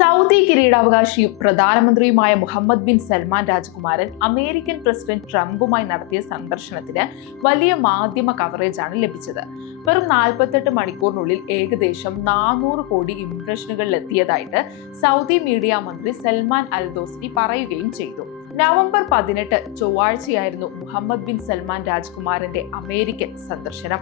Saudi കിരീടാവകാശിയും പ്രധാനമന്ത്രിയുമായ Mohammed bin Salman രാജകുമാരൻ അമേരിക്കൻ പ്രസിഡന്റ് ട്രംപുമായി നടത്തിയ സന്ദർശനത്തിന് വലിയ മാധ്യമ കവറേജാണ് ലഭിച്ചത്. വെറും നാൽപ്പത്തെട്ട് മണിക്കൂറിനുള്ളിൽ ഏകദേശം നാനൂറ് കോടി ഇംപ്രഷനുകളിൽ എത്തിയതായിട്ട് സൗദി മീഡിയ മന്ത്രി സൽമാൻ അൽ ദോസ്രി പറയുകയും ചെയ്തു. നവംബർ പതിനെട്ട് ചൊവ്വാഴ്ചയായിരുന്നു മുഹമ്മദ് ബിൻ സൽമാൻ രാജകുമാരന്റെ അമേരിക്കൻ സന്ദർശനം.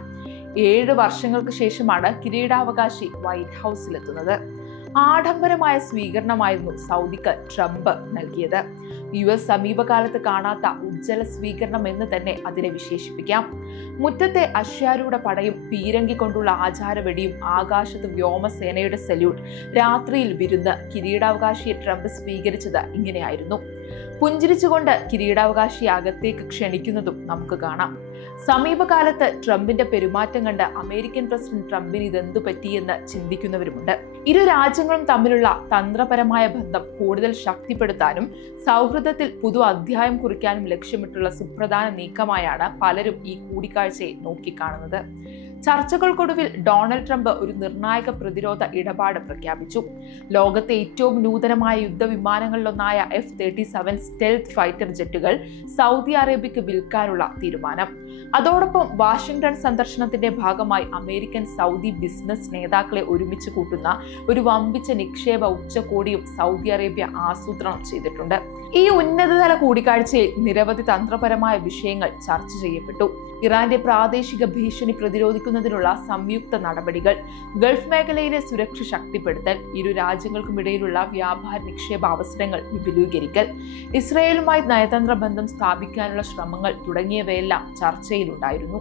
ഏഴ് വർഷങ്ങൾക്ക് ശേഷമാണ് കിരീടാവകാശി വൈറ്റ് ഹൗസിലെത്തുന്നത്. ആഡംബരമായ സ്വീകരണമായിരുന്നു സൗദിക്ക് ട്രംപ് നൽകിയത്. യു എസ് സമീപകാലത്ത് കാണാത്ത ഉജ്ജ്വല സ്വീകരണം എന്ന് തന്നെ അതിനെ വിശേഷിപ്പിക്കാം. മുറ്റത്തെ അശ്വാരൂഢ പടയും പീരങ്കി കൊണ്ടുള്ള ആചാരവെടിയും ആകാശത്ത് വ്യോമസേനയുടെ സല്യൂട്ട് രാത്രിയിൽ വിരുന്ന് കിരീടാവകാശിയെ ട്രംപ് സ്വീകരിച്ചത് ഇങ്ങനെയായിരുന്നു. പുഞ്ചിരിച്ചുകൊണ്ട് കിരീടാവകാശി അകത്തേക്ക് ക്ഷണിക്കുന്നതും നമുക്ക് കാണാം. സമീപകാലത്ത് ട്രംപിന്റെ പെരുമാറ്റം കണ്ട് അമേരിക്കൻ പ്രസിഡന്റ് ട്രംപിന് ഇതെന്തു പറ്റിയെന്ന് ചിന്തിക്കുന്നവരുമുണ്ട്. ഇരു രാജ്യങ്ങളും തമ്മിലുള്ള തന്ത്രപരമായ ബന്ധം കൂടുതൽ ശക്തിപ്പെടുത്താനും സൗഹൃദത്തിൽ പുതു അധ്യായം കുറിക്കാനും ലക്ഷ്യമിട്ടുള്ള സുപ്രധാന നീക്കമായാണ് പലരും ഈ കൂടിക്കാഴ്ചയെ നോക്കിക്കാണുന്നത്. ചർച്ചകൾക്കൊടുവിൽ ഡൊണാൾഡ് ട്രംപ് ഒരു നിർണായക പ്രതിരോധ ഇടപാട് പ്രഖ്യാപിച്ചു. ലോകത്തെ ഏറ്റവും നൂതനമായ യുദ്ധവിമാനങ്ങളിലൊന്നായ F thirty seven stealth fighter ജെറ്റുകൾ Saudi അറേബ്യക്ക് വിൽക്കാനുള്ള തീരുമാനം. അതോടൊപ്പം വാഷിംഗ്ടൺ സന്ദർശനത്തിന്റെ ഭാഗമായി അമേരിക്കൻ സൗദി ബിസിനസ് നേതാക്കളെ ഒരുമിച്ച് കൂട്ടുന്ന ഒരു വമ്പിച്ച നിക്ഷേപ ഉച്ചകോടിയും സൗദി അറേബ്യ ആസൂത്രണം ചെയ്തിട്ടുണ്ട്. ഈ ഉന്നതതല കൂടിക്കാഴ്ചയിൽ നിരവധി തന്ത്രപരമായ വിഷയങ്ങൾ ചർച്ച ചെയ്യപ്പെട്ടു. ഇറാന്റെ പ്രാദേശിക ഭീഷണി പ്രതിരോധിക്കുന്നതിനുള്ള സംയുക്ത നടപടികൾ ഗൾഫ് മേഖലയിലെ സുരക്ഷ ശക്തിപ്പെടുത്തൽ ഇരു രാജ്യങ്ങൾക്കുമിടയിലുള്ള വ്യാപാര നിക്ഷേപ അവസരങ്ങൾ വിപുലീകരിക്കൽ ഇസ്രയേലുമായി നയതന്ത്ര ബന്ധം സ്ഥാപിക്കാനുള്ള ശ്രമങ്ങൾ തുടങ്ങിയവയെല്ലാം ചർച്ചയിലുണ്ടായിരുന്നു.